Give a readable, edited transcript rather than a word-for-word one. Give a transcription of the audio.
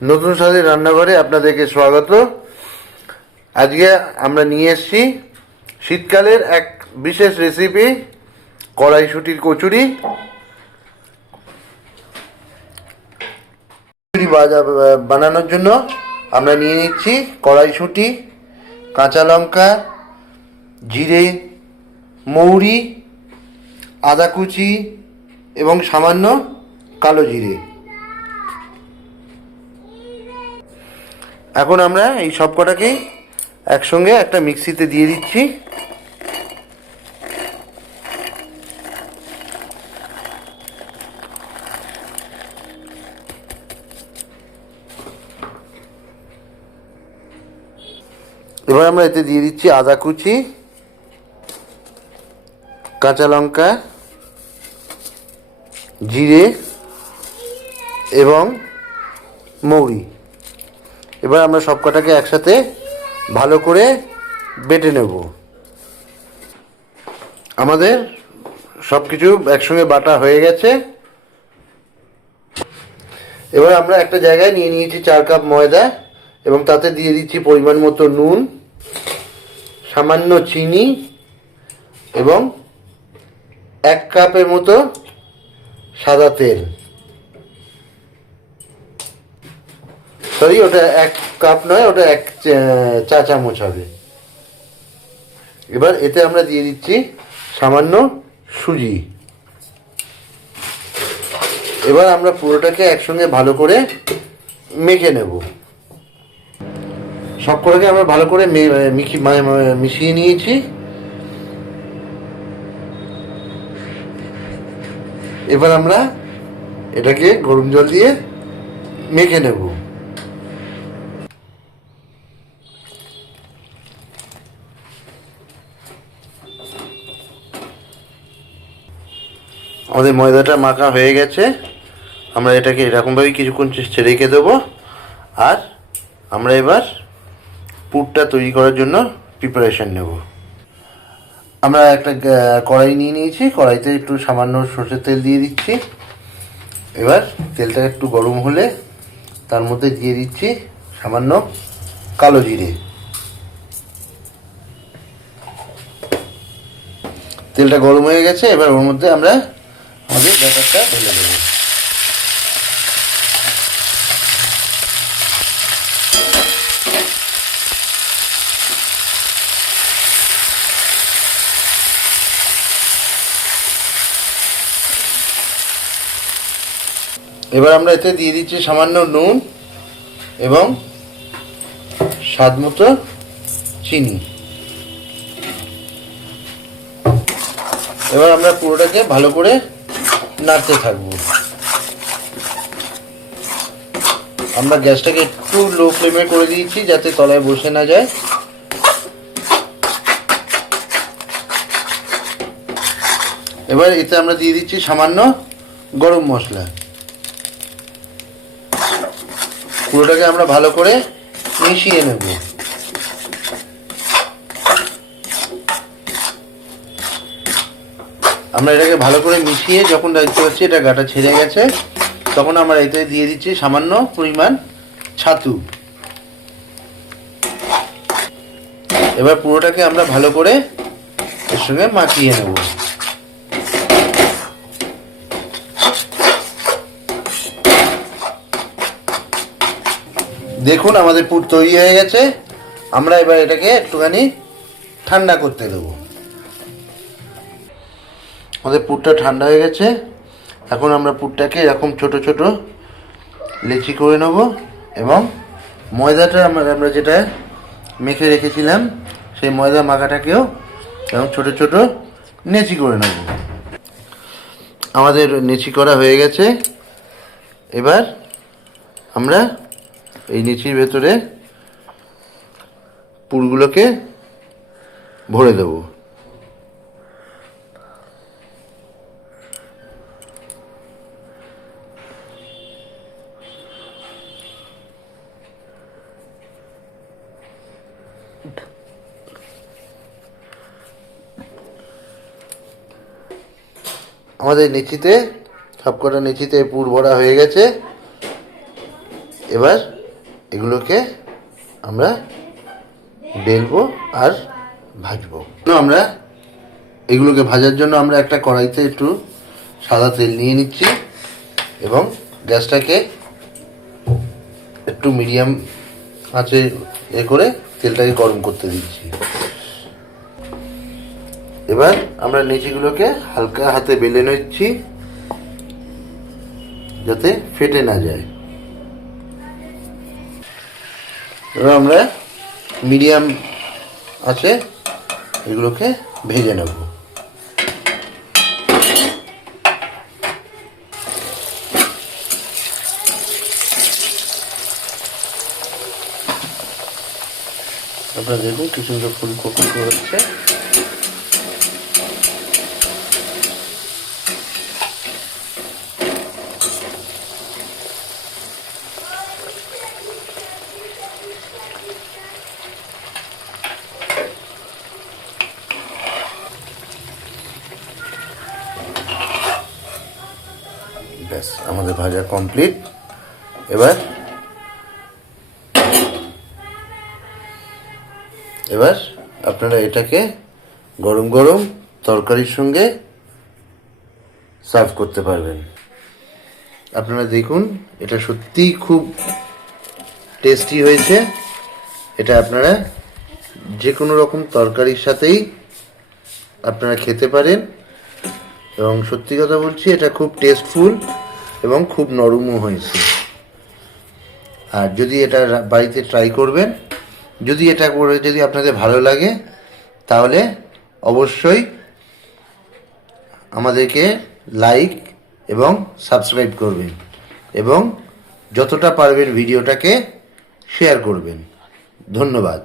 নতুন স্বাদের রান্নাঘরে আপনাদেরকে স্বাগত। আজকে আমরা নিয়ে এসেছি শীতকালের এক বিশেষ রেসিপি, কড়াইশুঁটির কচুরি। কচুরি বানানোর জন্য আমরা নিয়ে নিচ্ছি কড়াইশুঁটি, কাঁচা লঙ্কা, জিরে, মৌরি, আদা কুচি এবং সামান্য কালো জিরে। এখন আমরা এই সব কটাকে একসঙ্গে একটা মিক্সিতে দিয়ে দিচ্ছি। এবার আমরা এতে দিয়ে দিচ্ছি আদা কুচি, কাঁচা লঙ্কা, জিরে এবং মৌরি। এবার আমরা সব কটাকে একসাথে ভালো করে বেটে নেব। আমাদের সব কিছু একসঙ্গে বাটা হয়ে গেছে। এবার আমরা একটা জায়গায় নিয়ে নিয়েছি 4 কাপ ময়দা এবং তাতে দিয়ে দিচ্ছি পরিমাণ মতো নুন, সামান্য চিনি এবং 1 কাপের মতো সাদা তেল। সরি, ওটা 1 কাপ নয়, ওটা 1 চা চামচ হবে। এবার এতে আমরা দিয়ে দিচ্ছি সামান্য সুজি। এবার আমরা পুরোটাকে একসঙ্গে ভালো করে মেখে নেব। সব কটাকে আমরা ভালো করে মিশিয়ে নিয়েছি। এবার আমরা এটাকে গরম জল দিয়ে মেখে নেব। আমাদের ময়দাটা মাখা হয়ে গেছে। আমরা এটাকে এরকমভাবে কিছুক্ষণ রেখে দেবো। আর আমরা এবার পুরটা তৈরি করার জন্য প্রিপারেশন নেব। আমরা একটা কড়াই নিয়ে নিয়েছি। কড়াইতে একটু সামান্য সরষের তেল দিয়ে দিচ্ছি। এবার তেলটা একটু গরম হলে তার মধ্যে দিয়ে দিচ্ছি সামান্য কালো জিরে। তেলটা গরম হয়ে গেছে। এবার ওর মধ্যে আমরা আমাদের ব্যাটারটা ঢেলে দেবো। এবার আমরা এতে দিয়ে দিচ্ছি সামান্য নুন এবং স্বাদ মতো চিনি। এবার আমরা পুরোটাকে ভালো করে নাড়তে থাকবো। আমরা গ্যাসটাকে একটু লো ফ্লেমে করে দিয়েছি যাতে তলায় বসে না যায়। এবার এতে আমরা দিয়ে দিচ্ছি সামান্য গরম মশলা। পুরোটাকে আমরা ভালো করে মিশিয়ে নেব। আমরা এটাকে ভালো করে মিশিয়ে যখন দেখতে পাচ্ছি এটা গাটা ছেড়ে গেছে, তখন আমরা এতে দিয়ে দিচ্ছি সামান্য পরিমাণ ছাতু। এবার পুরোটাকে আমরা ভালো করে এর সঙ্গে মাখিয়ে নেব। দেখুন আমাদের পুর তৈরি হয়ে গেছে। আমরা এবার এটাকে একটুখানি ঠান্ডা করতে দেবো। আমাদের পুরটা ঠান্ডা হয়ে গেছে। এখন আমরা পুরটাকে এরকম ছোট ছোট লেচি করে নেব এবং ময়দাটা আমরা যেটা মেখে রেখেছিলাম সেই ময়দা মাখাটাকেও এরকম ছোট ছোট নেচি করে নেব। আমাদের নেচি করা হয়ে গেছে। এবার আমরা এই নেচির ভেতরে পুরগুলোকে ভরে দেব। আমাদের সবকটা নেচিতে পুর ভরা হয়ে গেছে। এবার এগুলোকে আমরা বেলবো আর ভাজবো। আমরা এগুলোকে ভাজার জন্য আমরা একটা কড়াইতে একটু সাদা তেল নিয়ে নিচ্ছি এবং গ্যাসটাকে একটু মিডিয়াম আঁচে করে তেলটাকে গরম করতে দিচ্ছি। এবার আমরা নিচেগুলোকে হালকা হাতে বেলে নিচ্ছি যাতে ফেটে না যায়। এবার আমরা মিডিয়াম আছে এগুলোকে ভেজে নেব। আপনারা দেখুন কি সুন্দর ফুলকপি হচ্ছে। ব্যাস আমাদের ভাজা কমপ্লিট। এবার আপনারা এটাকে গরম গরম তরকারির সঙ্গে সার্ভ করতে পারবেন। আপনারা দেখুন এটা সত্যিই খুব টেস্টি হয়েছে। এটা আপনারা যে কোনো রকম তরকারির সাথেই আপনারা খেতে পারেন এবং সত্যি কথা বলছি এটা খুব টেস্টফুল এবং খুব নরমও হয়েছে। আর যদি এটা বাড়িতে ট্রাই করবেন, যদি এটা করে যদি আপনাদের ভালো লাগে তাহলে অবশ্যই আমাদেরকে লাইক এবং সাবস্ক্রাইব করবেন এবং যতটা পারবেন ভিডিওটাকে শেয়ার করবেন। ধন্যবাদ।